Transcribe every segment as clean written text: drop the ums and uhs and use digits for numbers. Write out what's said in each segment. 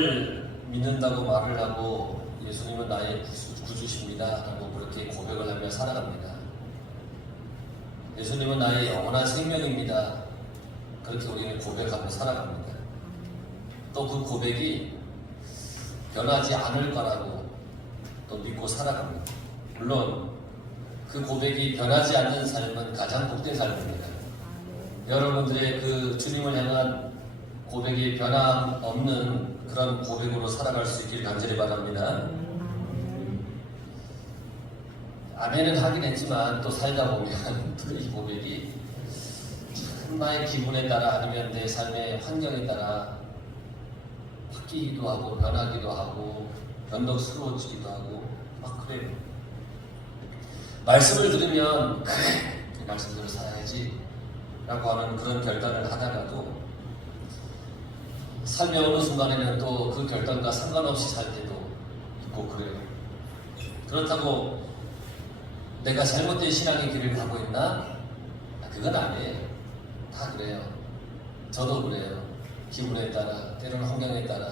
예수님을 믿는다고 말을 하고 예수님은 나의 구주십니다 라고 그렇게 고백을 하며 살아갑니다. 예수님은 나의 영원한 생명입니다. 그렇게 우리는 고백하며 살아갑니다. 또 그 고백이 변하지 않을 거라고 또 믿고 살아갑니다. 물론 그 고백이 변하지 않는 삶은 가장 복된 삶입니다. 여러분들의 그 주님을 향한 고백이 변함없는 그런 고백으로 살아갈 수 있길 간절히 바랍니다. 아멘은 하긴 했지만 또 살다 보면 또 이 고백이 나의 기분에 따라 아니면 내 삶의 환경에 따라 바뀌기도 하고 변하기도 하고 변덕스러워지기도 하고 막 그래요. 말씀을 들으면 그래 이 말씀대로 살아야지 라고 하는 그런 결단을 하다가도 삶의 어느 순간에는 또 그 결단과 상관없이 살 때도 있고 그래요. 그렇다고 내가 잘못된 신앙의 길을 가고 있나? 그건 아니에요. 다 그래요. 저도 그래요. 기분에 따라 때로는 환경에 따라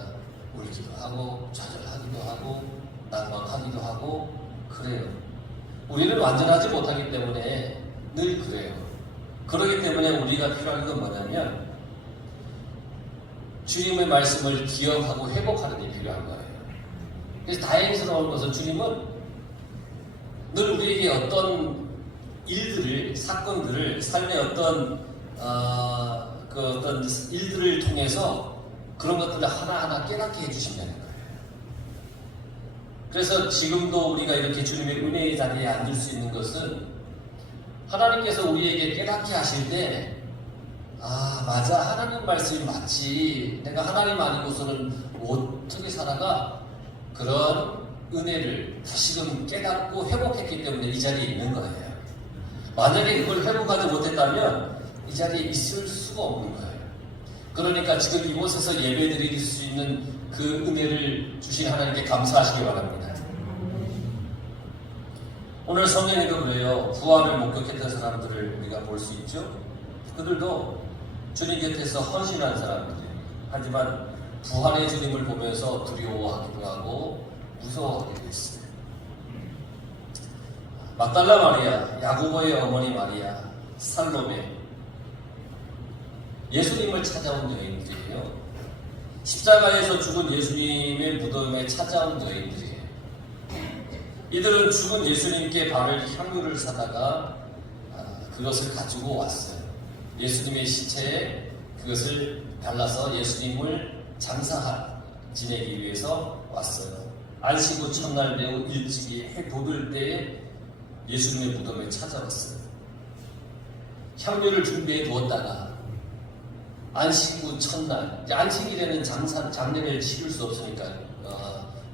울기도 하고 좌절하기도 하고 난망하기도 하고 그래요. 우리는 완전하지 못하기 때문에 늘 그래요. 그렇기 때문에 우리가 필요한 건 뭐냐면 주님의 말씀을 기억하고 회복하는 게 필요한 거예요. 그래서 다행스러운 것은 주님은 늘 우리에게 어떤 일들을, 사건들을, 삶의 어떤 일들을 통해서 그런 것들을 하나하나 깨닫게 해주신다는 거예요. 그래서 지금도 우리가 이렇게 주님의 은혜의 자리에 앉을 수 있는 것은 하나님께서 우리에게 깨닫게 하실 때 맞아, 하나님 말씀이 맞지, 내가 하나님 아니고서는 어떻게 살아가, 그런 은혜를 다시금 깨닫고 회복했기 때문에 이 자리에 있는 거예요. 만약에 그걸 회복하지 못했다면 이 자리에 있을 수가 없는 거예요. 그러니까 지금 이곳에서 예배드릴 수 있는 그 은혜를 주신 하나님께 감사하시기 바랍니다. 오늘 성경에도 그래요. 부활을 목격했던 사람들을 우리가 볼 수 있죠. 그들도 주님 곁에서 헌신한 사람들이에요. 하지만 부활의 주님을 보면서 두려워하기도 하고 무서워하기도 했어요. 막달라 마리아, 야고보의 어머니 마리아, 살로메, 예수님을 찾아온 여인들이에요. 십자가에서 죽은 예수님의 무덤에 찾아온 여인들이에요. 이들은 죽은 예수님께 바를 향유를 사다가 그것을 가지고 왔어요. 예수님의 시체에 그것을 발라서 예수님을 지내기 위해서 왔어요. 안식 후 첫날 매우 일찍이 해 돋을 때에 예수님의 무덤에 찾아왔어요. 향유를 준비해 두었다가 안식 후 첫날, 안식일에는 장례를 치를 수 없으니까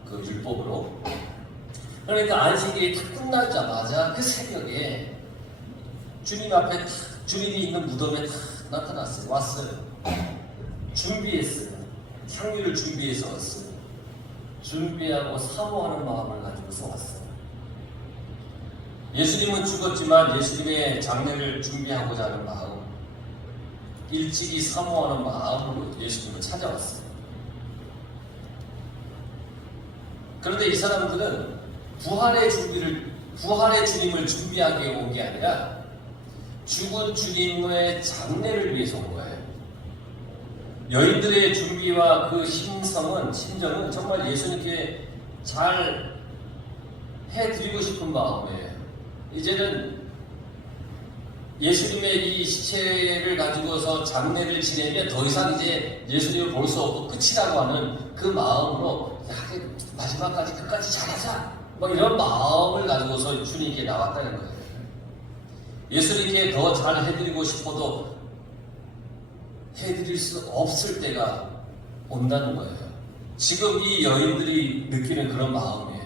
그 율법으로. 그러니까 안식일이 딱 끝나자마자 그 새벽에 주님 앞에 주님이 있는 무덤에 딱 나타났어요. 왔어요. 준비했어요. 향유를 준비해서 왔어요. 준비하고 사모하는 마음을 가지고서 왔어요. 예수님은 죽었지만 예수님의 장례를 준비하고자 하는 마음, 일찍이 사모하는 마음으로 예수님을 찾아왔어요. 그런데 이 사람들은 부활의 주님을 준비하기 온 게 아니라 죽은 주님의 장례를 위해서 온 거예요. 여인들의 준비와 그 심정은 정말 예수님께 잘 해드리고 싶은 마음이에요. 이제는 예수님의 이 시체를 가지고서 장례를 지내면 더 이상 이제 예수님을 볼 수 없고 끝이라고 하는 그 마음으로 마지막까지 끝까지 잘하자 이런 마음을 가지고서 주님께 나왔다는 거예요. 예수님께 더 잘 해드리고 싶어도 해드릴 수 없을 때가 온다는 거예요. 지금 이 여인들이 느끼는 그런 마음이에요.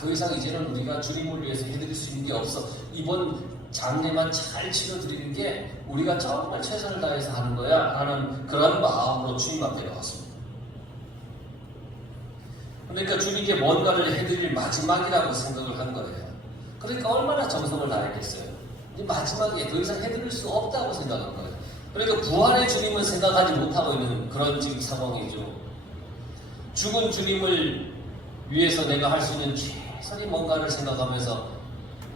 더 이상 이제는 우리가 주님을 위해서 해드릴 수 있는 게 없어. 이번 장례만 잘 치러드리는 게 우리가 정말 최선을 다해서 하는 거야 하는 그런 마음으로 주님 앞에 나왔습니다. 그러니까 주님께 뭔가를 해드릴 마지막이라고 생각을 한 거예요. 그러니까 얼마나 정성을 다했겠어요. 마지막에 더 이상 해드릴 수 없다고 생각한 거예요. 그러니까 부활의 주님은 생각하지 못하고 있는 그런 지금 상황이죠. 죽은 주님을 위해서 내가 할 수 있는 최선의 뭔가를 생각하면서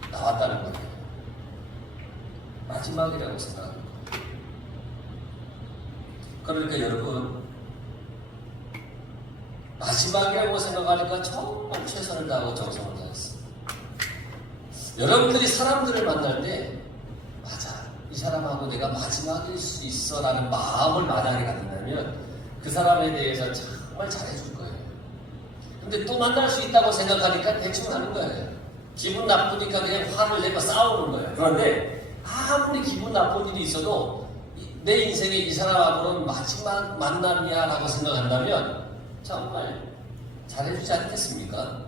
나왔다는 거예요. 마지막이라고 생각합니다. 그러니까 여러분, 마지막이라고 생각하니까 정말 최선을 다하고 정성을 다했어요. 여러분들이 사람들을 만날 때 맞아, 이 사람하고 내가 마지막일 수 있어 라는 마음을 만약에 갖는다면 그 사람에 대해서 정말 잘해줄 거예요. 근데 또 만날 수 있다고 생각하니까 대충 하는 거예요. 기분 나쁘니까 그냥 화를 내고 싸우는 거예요. 그런데 아무리 기분 나쁜 일이 있어도 내 인생에 이 사람하고는 마지막 만남이야 라고 생각한다면 정말 잘해주지 않겠습니까?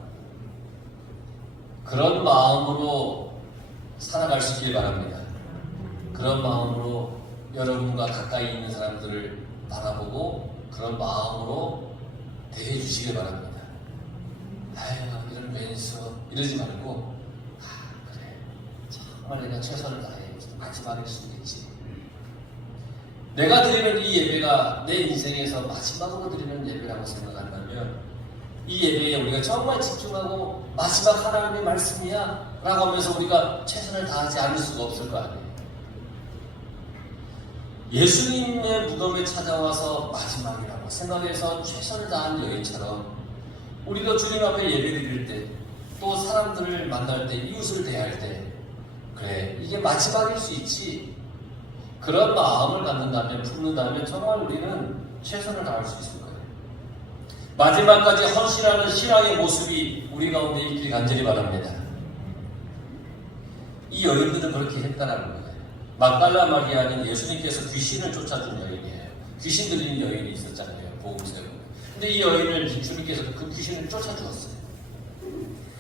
그런 마음으로 살아갈 수 있길 바랍니다. 그런 마음으로 여러분과 가까이 있는 사람들을 바라보고 그런 마음으로 대해주시길 바랍니다. 아유, 이런 왼수 이러지 말고 그래, 정말 내가 최선을 다해 마지막일 수도 있지. 내가 드리는 이 예배가 내 인생에서 마지막으로 드리는 예배라고 생각한다면 이 예배에 우리가 정말 집중하고 마지막 하나님의 말씀이야 라고 하면서 우리가 최선을 다하지 않을 수가 없을 거 아니에요. 예수님의 무덤에 찾아와서 마지막이라고 생각해서 최선을 다한 여인처럼 우리도 주님 앞에 예배 드릴 때 또 사람들을 만날 때 이웃을 대할 때 그래, 이게 마지막일 수 있지, 그런 마음을 갖는다면, 품는다면 정말 우리는 최선을 다할 수 있을 거예요. 마지막까지 헌신하는 신앙의 모습이 우리 가운데 있길 간절히 바랍니다. 이 여인들은 그렇게 했다라는 거예요. 막달라 마리아는 예수님께서 귀신을 쫓아준 여인이에요. 귀신 들리는 여인이 있었잖아요, 복음서에. 근데 이 여인을 주님께서 그 귀신을 쫓아주었어요.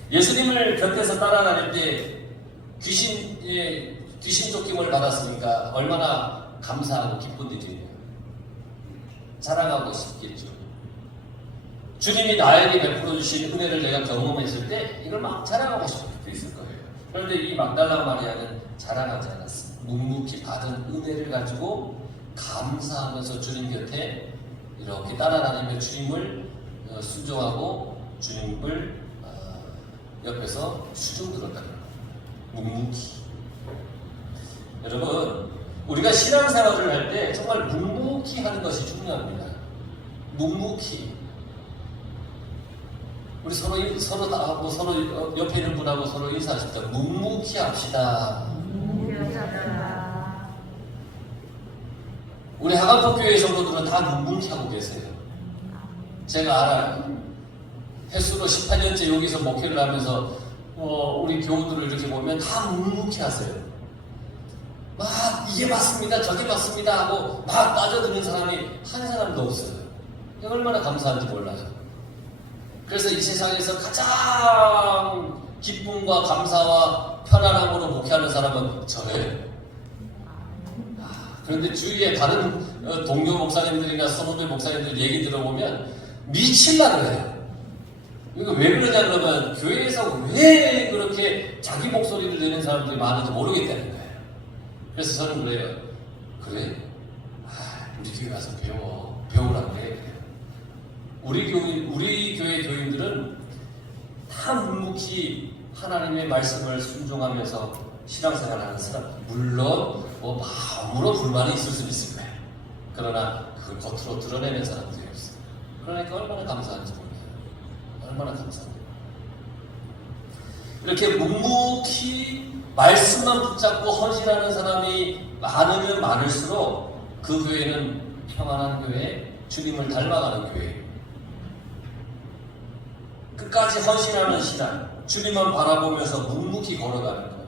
예수님을 곁에서 따라다닐 때 귀신 쫓김을 받았으니까 얼마나 감사하고 기쁜 일이에요. 자랑하고 싶겠죠. 주님이 나에게 베풀어 주신 은혜를 내가 경험했을 때 이걸 막 자랑하고 싶을 때 있을 거예요. 그런데 이 막달라 마리아는 자랑하지 않았어요. 묵묵히 받은 은혜를 가지고 감사하면서 주님 곁에 이렇게 따라다니며 주님을 순종하고 주님을 옆에서 수종 들었다는 거예요. 묵묵히. 여러분, 우리가 신앙생활을 할 때 정말 묵묵히 하는 것이 중요합니다. 묵묵히. 우리 서로 옆에 있는 분하고 서로 인사하실 때 묵묵히 합시다. 우리 하강포 교회 성도들은 다 묵묵히 하고 계세요. 제가 알아요. 횟수로 18년째 여기서 목회를 하면서 우리 교우들을 이렇게 보면 다 묵묵히 하세요. 막 이게 맞습니다, 저게 맞습니다 하고 막 빠져드는 사람이 한 사람도 없어요. 얼마나 감사한지 몰라요. 그래서 이 세상에서 가장 기쁨과 감사와 편안함으로 목회하는 사람은 저예요. 그런데 주위에 다른 동료 목사님들이나 선후배 목사님들 얘기 들어보면 미칠라 그래요. 이거 왜 그러냐 그러면 교회에서 왜 그렇게 자기 목소리를 내는 사람들이 많은지 모르겠다는 거예요. 그래서 저는 그래요. 그래? 우리 교회 가서 배우라고 그래. 우리 교회 교인들은 다 묵묵히 하나님의 말씀을 순종하면서 신앙생활하는 사람. 물론 마음으로 불만이 있을 수 있을 거예요. 그러나 그걸 겉으로 드러내는 사람들이 없어요. 그러니까 얼마나 감사한지 몰라요. 얼마나 감사합니다. 이렇게 묵묵히 말씀만 붙잡고 헌신하는 사람이 많으면 많을수록 그 교회는 평안한 교회, 주님을 닮아가는 교회. 끝까지 헌신하는 신앙, 주님만 바라보면서 묵묵히 걸어가는 거예요.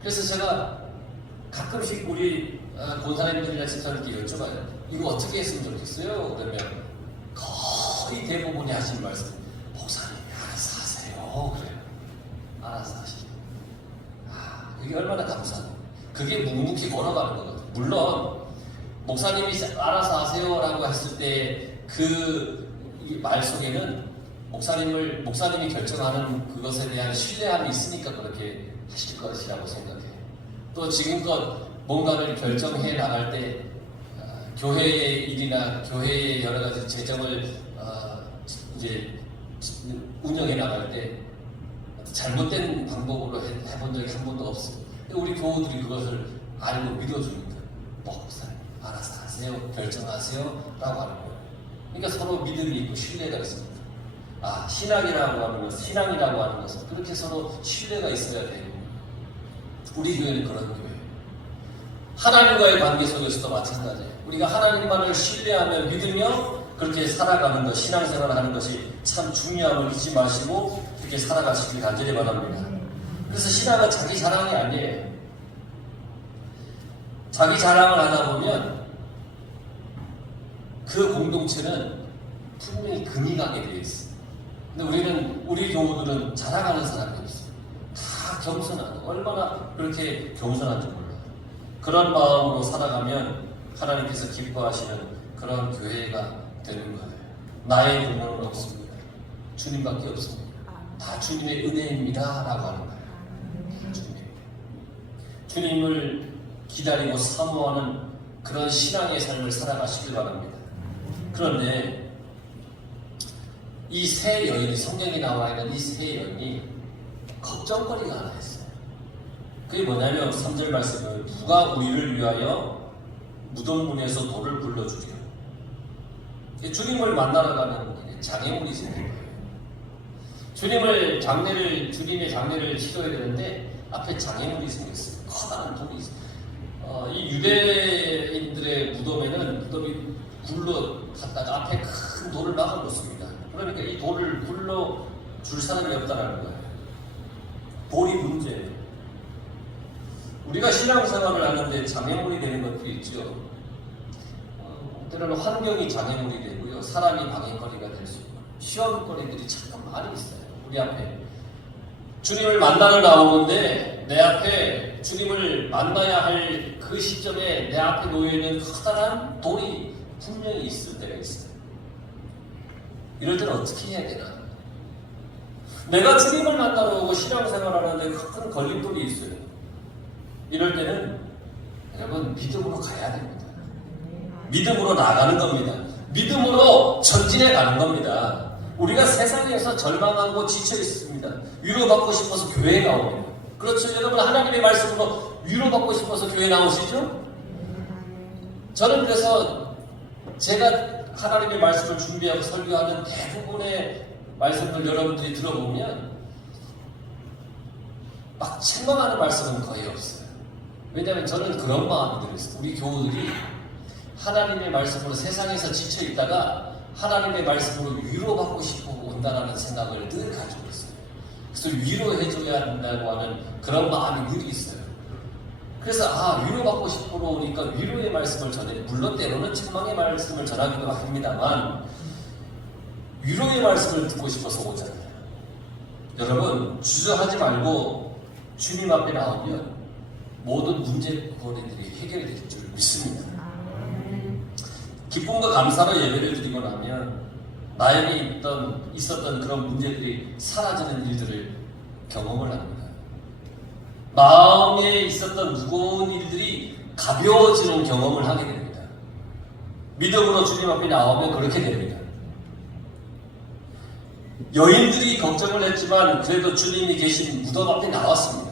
그래서 제가 가끔씩 우리 권사님들이나 집사님께 여쭤봐요. 이거 어떻게 했으면 좋겠어요? 그러면 거의 대부분이 하신 말씀, 목사님이 알아서 하세요. 그래요. 알아서 하시죠. 그게 얼마나 감사해요. 그게 묵묵히 걸어가는 거거든요. 물론 목사님이 알아서 하세요라고 했을 때 그 말 속에는 목사님이 결정하는 그것에 대한 신뢰함이 있으니까 그렇게 하실 것이라고 생각해요. 또 지금껏 뭔가를 결정해 나갈 때 교회의 일이나 교회의 여러 가지 재정을 이제 운영해 나갈 때 잘못된 방법으로 해본 적이 한 번도 없습니다. 우리 교우들이 그것을 알고 믿어주니까 목사님 알아서 하세요, 결정하세요 라고 하는 거예요. 그러니까 서로 믿음이 있고 신뢰가 있습니다. 신앙이라고 하는 것은 그렇게 서로 신뢰가 있어야 돼요. 우리 교회는 그런 교회예요. 하나님과의 관계 속에서도 마찬가지예요. 우리가 하나님만을 신뢰하며 믿으며 그렇게 살아가는 것, 신앙생활을 하는 것이 참 중요함을 잊지 마시고 그렇게 살아가시길 간절히 바랍니다. 그래서 신앙은 자기 자랑이 아니에요. 자기 자랑을 하다 보면 그 공동체는 분명히 금이 가게 되어 있어요. 근데 우리 교우들은 자랑하는 사람이 없어요. 다 겸손하고 얼마나 그렇게 겸손한지 몰라요. 그런 마음으로 살아가면 하나님께서 기뻐하시는 그런 교회가 되는 거예요. 나의 공로는 없습니다. 주님밖에 없습니다. 다 주님의 은혜입니다 라고 하는 거예요. 주님을 기다리고 사모하는 그런 신앙의 삶을 살아가시길 바랍니다. 그런데 이 세 여인이, 성경에 나와 있는 이 세 여인이 걱정거리가 하나 있어요. 그게 뭐냐면 3절 말씀은 누가 우리를 위하여 무덤문에서 돌을 불러주리요. 주님을 만나러 가는 길에 장애물이 생긴 거예요. 주님의 장례를 치러야 되는데 앞에 장애물이 생겼어요. 커다란 돌이 있어요. 이 유대인들의 무덤에는 무덤이 굴러 갔다가 앞에 큰 돌을 막아놓습니다. 그러니까 이 돌을 굴러 줄 사람이 없다는 거예요. 돌이 문제예요. 우리가 신앙생활을 하는데 장애물이 되는 것들이 있죠. 때로는 환경이 장애물이 되고요. 사람이 방해거리가 될 수 있고 시험거리들이 참 많이 있어요. 우리 앞에 주님을 만나러 나오는데 내 앞에 주님을 만나야 할 그 시점에 내 앞에 놓여있는 커다란 돌이 분명히 있을 때가 있어요. 이럴 때는 어떻게 해야 되나? 내가 주님을 만나러 오고 신앙생활을 하는데 큰 걸림돌이 있어요. 이럴 때는 여러분 믿음으로 가야 됩니다. 믿음으로 나가는 겁니다. 믿음으로 전진해 가는 겁니다. 우리가 세상에서 절망하고 지쳐 있습니다. 위로받고 싶어서 교회에 나옵니다. 그렇죠? 여러분 하나님의 말씀으로 위로받고 싶어서 교회에 나오시죠? 저는 그래서 제가 하나님의 말씀을 준비하고 설교하는 대부분의 말씀들 여러분들이 들어보면 막 책망하는 말씀은 거의 없어요. 왜냐하면 저는 그런 마음이 들었어요. 우리 교우들이 하나님의 말씀으로 세상에서 지쳐 있다가 하나님의 말씀으로 위로받고 싶어 온다는 생각을 늘 가지고 있어요. 그래서 위로해줘야 한다고 하는 그런 마음이 늘 있어요. 그래서 위로받고 싶어 오니까 위로의 말씀을 전해요. 물론 때로는 책망의 말씀을 전하기도 합니다만 위로의 말씀을 듣고 싶어서 오잖아요. 여러분 주저하지 말고 주님 앞에 나오면 모든 문제거리들이 해결될 줄 믿습니다. 기쁨과 감사로 예배를 드리고 나면 나에게 있었던 그런 문제들이 사라지는 일들을 경험을 합니다. 마음에 있었던 무거운 일들이 가벼워지는 경험을 하게 됩니다. 믿음으로 주님 앞에 나오면 그렇게 됩니다. 여인들이 걱정을 했지만 그래도 주님이 계신 무덤 앞에 나왔습니다.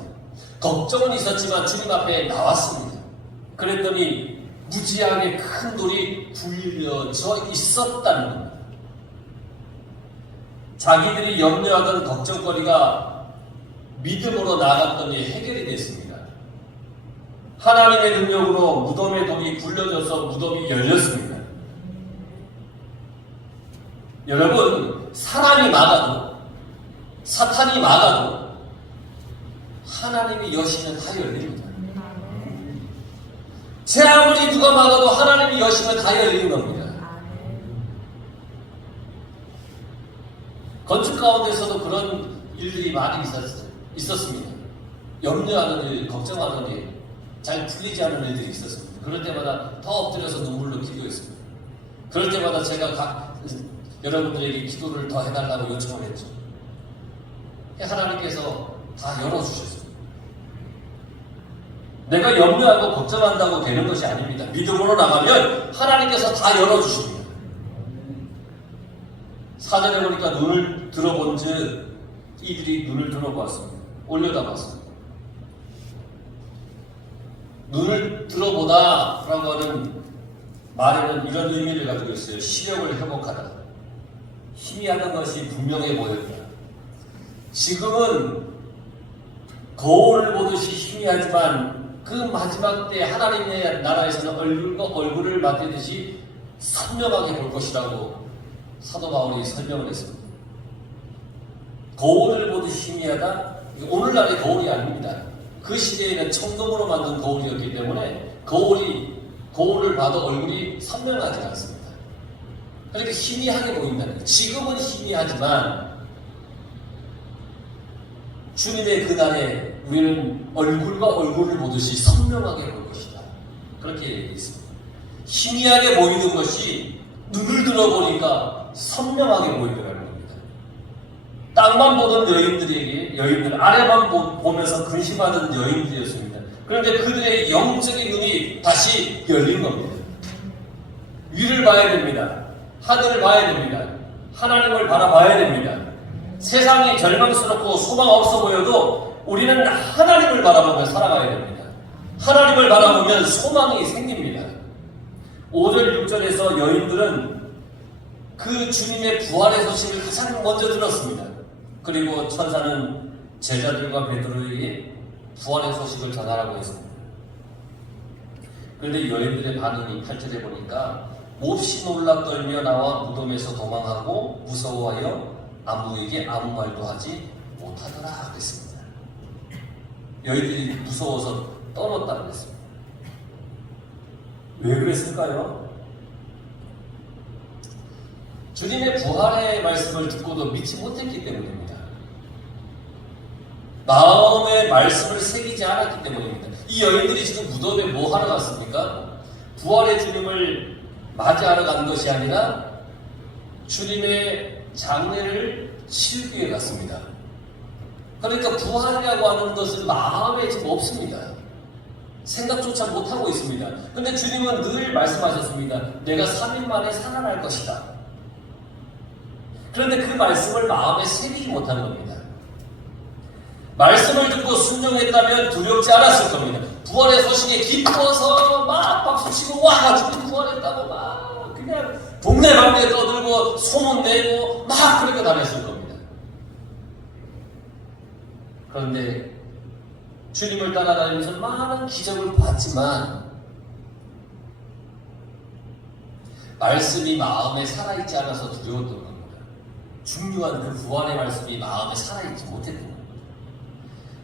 걱정은 있었지만 주님 앞에 나왔습니다. 그랬더니 무지하게 큰 돌이 굴려져 있었다는 겁니다. 자기들이 염려하던 걱정거리가 믿음으로 나갔더니 해결이 됐습니다. 하나님의 능력으로 무덤의 돌이 굴려져서 무덤이 열렸습니다. 여러분, 사람이 막아도 사탄이 막아도 하나님이 여시면 다 열립니다. 제 아무리 누가 막아도 하나님이 여시면 다 열리는 겁니다. 건축 가운데서도 그런 일들이 많이 있었습니다. 염려하는 일, 걱정하는 일, 잘 풀리지 않은 일들이 있었습니다. 그럴 때마다 더 엎드려서 눈물로 기도했습니다. 그럴 때마다 제가 여러분들에게 기도를 더 해달라고 요청을 했죠. 하나님께서 다 열어주셨습니다. 내가 염려하고 걱정한다고 되는 것이 아닙니다. 믿음으로 나가면 하나님께서 다 열어주십니다. 사전에 보니까 눈을 들어본 즉 이들이 눈을 들어보았습니다. 올려다봤습니다. 눈을 들어보다 라고 하는 말에는 이런 의미를 가지고 있어요. 시력을 회복하다. 희미하던 것이 분명해 보였다. 지금은 거울을 보듯이 희미하지만 그 마지막 때 하나님의 나라에서는 얼굴과 얼굴을 맞대듯이 선명하게 볼 것이라고 사도 바울이 설명을 했습니다. 거울을 보듯이 희미하다? 오늘날의 거울이 아닙니다. 그 시대에는 청동으로 만든 거울이었기 때문에 거울을 봐도 얼굴이 선명하지 않습니다. 그러니까 희미하게 보인다는 거예요. 지금은 희미하지만 주님의 그날에 우리는 얼굴과 얼굴을 보듯이 선명하게 볼 것이다. 그렇게 얘기했습니다. 희미하게 보이는 것이 눈을 들어보니까 선명하게 보이더라는 겁니다. 땅만 보던 여인들 아래만 보면서 근심하던 여인들이었습니다. 그런데 그들의 영적인 눈이 다시 열린 겁니다. 위를 봐야 됩니다. 하늘을 봐야 됩니다. 하나님을 바라봐야 됩니다. 세상이 절망스럽고 소망 없어 보여도 우리는 하나님을 바라보며 살아가야 됩니다. 하나님을 바라보면 소망이 생깁니다. 5절 6절에서 여인들은 그 주님의 부활의 소식을 가장 먼저 들었습니다. 그리고 천사는 제자들과 베드로에게 부활의 소식을 전하라고 했습니다. 그런데 여인들의 반응이 8절에 보니까 몹시 놀라 떨며 나와 무덤에서 도망하고 무서워하여 아무에게 아무 말도 하지 못하더라 그랬습니다. 여인들이 무서워서 떨었다고 했습니다. 왜 그랬을까요? 주님의 부활의 말씀을 듣고도 믿지 못했기 때문입니다. 마음의 말씀을 새기지 않았기 때문입니다. 이 여인들이 지금 무덤에 뭐 하러 갔습니까? 부활의 주님을 맞이하러 간 것이 아니라 주님의 장례를 치르기 위해 갔습니다. 그러니까 부활이라고 하는 것은 마음에 지금 없습니다. 생각조차 못하고 있습니다. 그런데 주님은 늘 말씀하셨습니다. 내가 3일 만에 살아날 것이다. 그런데 그 말씀을 마음에 새기지 못하는 겁니다. 말씀을 듣고 순종했다면 두렵지 않았을 겁니다. 부활의 소식에 기뻐서 막 박수치고 와 주님 부활했다고 막 그냥 동네방네 떠들고 소문내고 막 그렇게 다녔을 겁니다. 그런데 주님을 따라다니면서 많은 기적을 봤지만 말씀이 마음에 살아있지 않아서 두려웠던 겁니다. 중요한 그 부활의 말씀이 마음에 살아있지 못했던 겁니다.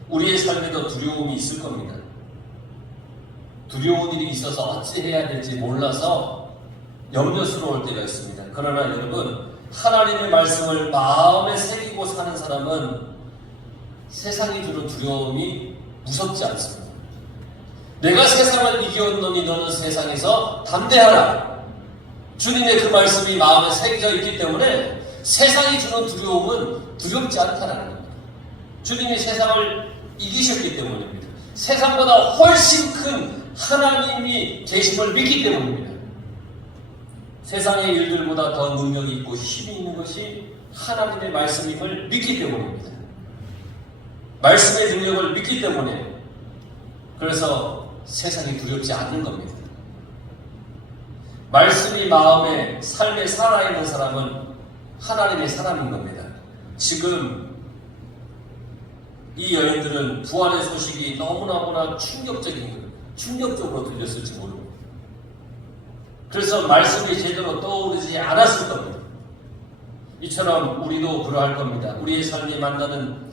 우리의 삶에도 두려움이 있을 겁니다. 두려운 일이 있어서 어찌 해야 될지 몰라서 염려스러울 때가 있습니다. 그러나 여러분, 하나님의 말씀을 마음에 새기고 사는 사람은 세상이 주는 두려움이 무섭지 않습니다. 내가 세상을 이겼노니 너는 세상에서 담대하라. 주님의 그 말씀이 마음에 새겨져 있기 때문에 세상이 주는 두려움은 두렵지 않다는 겁니다. 주님이 세상을 이기셨기 때문입니다. 세상보다 훨씬 큰 하나님이 계심을 믿기 때문입니다. 세상의 일들보다 더 능력이 있고 힘이 있는 것이 하나님의 말씀임을 믿기 때문입니다. 말씀의 능력을 믿기 때문에 그래서 세상이 두렵지 않는 겁니다. 말씀이 마음에 삶에 살아있는 사람은 하나님의 사람인 겁니다. 지금 이 여인들은 부활의 소식이 너무나 충격적으로 들렸을지 모릅니다. 그래서 말씀이 제대로 떠오르지 않았을 겁니다. 이처럼 우리도 그러할 겁니다. 우리의 삶에 만나는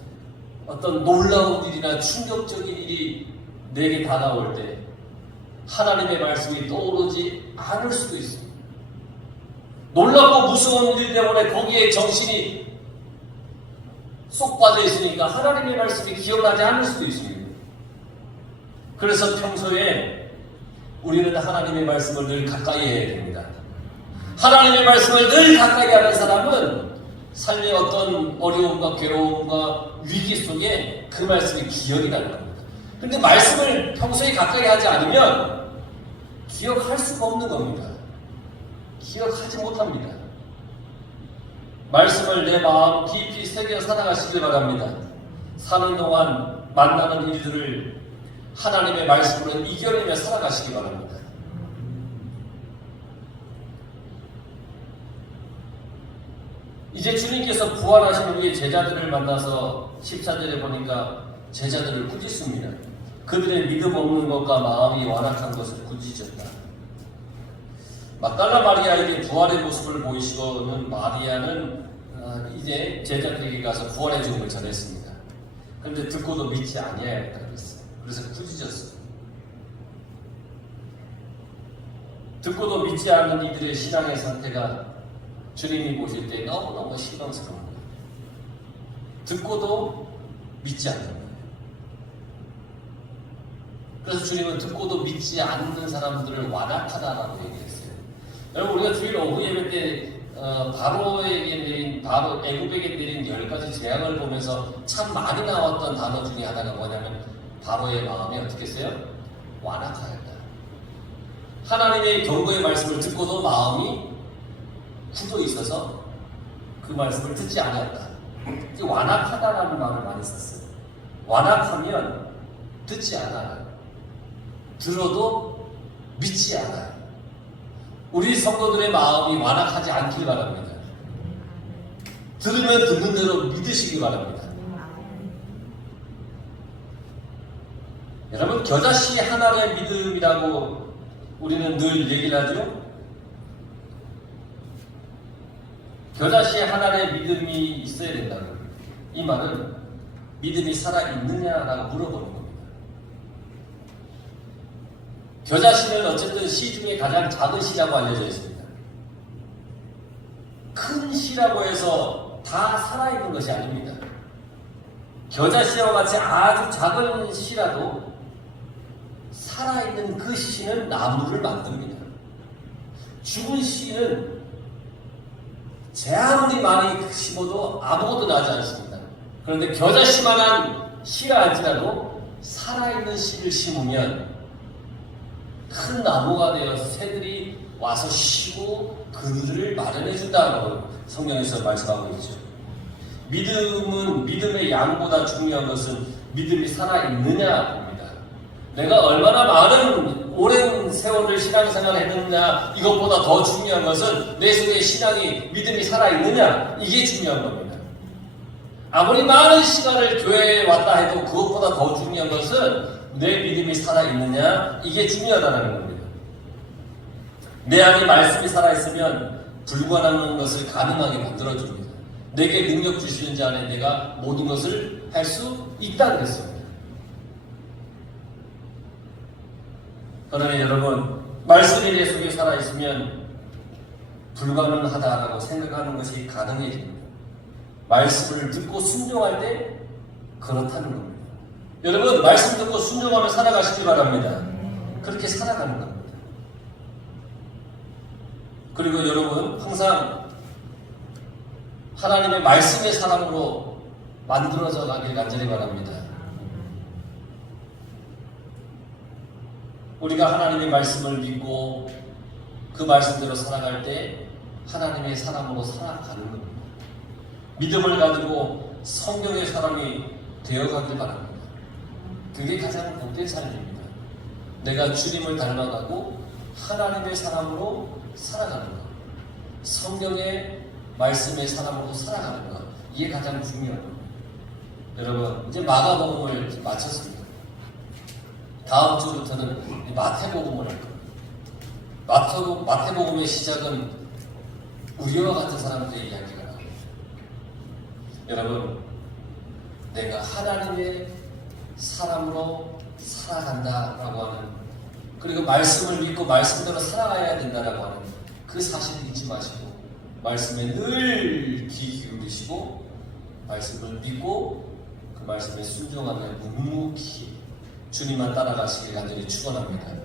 어떤 놀라운 일이나 충격적인 일이 내게 다가올 때 하나님의 말씀이 떠오르지 않을 수도 있습니다. 놀랍고 무서운 일 때문에 거기에 정신이 쏙 빠져 있으니까 하나님의 말씀이 기억나지 않을 수도 있습니다. 그래서 평소에 우리는 하나님의 말씀을 늘 가까이 해야 됩니다. 하나님의 말씀을 늘 가까이 하는 사람은 삶의 어떤 어려움과 괴로움과 위기 속에 그 말씀이 기억이 나는 겁니다. 근데 말씀을 평소에 가까이 하지 않으면 기억할 수가 없는 겁니다. 기억하지 못합니다. 말씀을 내 마음 깊이 새겨 살아가시길 바랍니다. 사는 동안 만나는 일들을 하나님의 말씀으로 이겨내며 살아가시기 바랍니다. 이제 주님께서 부활하신 후에 제자들을 만나서 14절에 보니까 제자들을 꾸짖습니다. 그들의 믿음 없는 것과 마음이 완악한 것을 꾸짖었다. 막달라 마리아에게 부활의 모습을 보이시고는 마리아는 이제 제자들에게 가서 부활의 죽음을 전했습니다. 그런데 듣고도 믿지 아니하였다 그랬어요. 그래서 꾸짖었어요. 듣고도 믿지 않는 이들의 신앙의 상태가 주님이 보실 때 너무너무 실망스러운 거예요. 듣고도 믿지 않는 거예요. 그래서 주님은 듣고도 믿지 않는 사람들을 완악하다라고 얘기했어요. 여러분, 우리가 주일 오후 예배 때 바로 애굽에게 내린 10가지 재앙을 보면서 참 많이 나왔던 단어 중에 하나가 뭐냐면 바로의 마음이 어떻게 했어요? 완악하였다. 하나님의 경고의 말씀을 듣고도 마음이 굳어 있어서 그 말씀을 듣지 않았다. 완악하다라는 말을 많이 썼어요. 완악하면 듣지 않아요. 들어도 믿지 않아요. 우리 성도들의 마음이 완악하지 않길 바랍니다. 들으면 듣는 대로 믿으시기 바랍니다. 여러분, 겨자씨 하나의 믿음이라고 우리는 늘 얘기를 하죠. 겨자씨 하나의 믿음이 있어야 된다는 거예요. 이 말은 믿음이 살아있느냐라고 물어보는 겁니다. 겨자씨는 어쨌든 씨 중에 가장 작은 씨라고 알려져 있습니다. 큰 씨라고 해서 다 살아있는 것이 아닙니다. 겨자씨와 같이 아주 작은 씨라도 살아있는 그 씨는 나무를 만듭니다. 죽은 씨는 제 아무리 많이 심어도 아무것도 나지 않습니다. 그런데 겨자씨만한 씨라 할지라도 살아있는 씨를 심으면 큰 나무가 되어서 새들이 와서 쉬고 그늘을 마련해 준다고 성경에서 말씀하고 있죠. 믿음은 믿음의 양보다 중요한 것은 믿음이 살아있느냐 봅니다. 내가 얼마나 많은 오랜 세월을 신앙생활을 했느냐, 이것보다 더 중요한 것은 내 속에 신앙이 믿음이 살아있느냐, 이게 중요한 겁니다. 아무리 많은 시간을 교회에 왔다 해도 그것보다 더 중요한 것은 내 믿음이 살아있느냐, 이게 중요하다는 겁니다. 내 안에 말씀이 살아있으면 불가능한 것을 가능하게 만들어줍니다. 내게 능력 주시는 자 안에 내가 모든 것을 할 수 있다는 것입니다. 그러나 여러분, 말씀이 내 속에 살아있으면 불가능하다라고 생각하는 것이 가능해집니다. 말씀을 듣고 순종할 때 그렇다는 겁니다. 여러분, 말씀 듣고 순종하며 살아가시기 바랍니다. 그렇게 살아가는 겁니다. 그리고 여러분, 항상 하나님의 말씀의 사람으로 만들어져 가길 간절히 바랍니다. 우리가 하나님의 말씀을 믿고 그 말씀대로 살아갈 때 하나님의 사람으로 살아가는 겁니다. 믿음을 가지고 성경의 사람이 되어가길 바랍니다. 그게 가장 복된 삶입니다. 내가 주님을 닮아가고 하나님의 사람으로 살아가는 것, 성경의 말씀의 사람으로 살아가는 것, 이게 가장 중요한 겁니다. 여러분, 이제 마가복음을 마쳤습니다. 다음 주부터는 마태복음을 할 겁니다. 마태복음의 시작은 우리와 같은 사람들의 이야기가 나옵니다. 여러분, 내가 하나님의 사람으로 살아간다라고 하는, 그리고 말씀을 믿고 말씀대로 살아가야 된다라고 하는 그 사실을 잊지 마시고 말씀에 늘 귀 기울이시고 말씀을 믿고 그 말씀에 순종하며 묵묵히 주님만 따라가시길 간절히 축원합니다.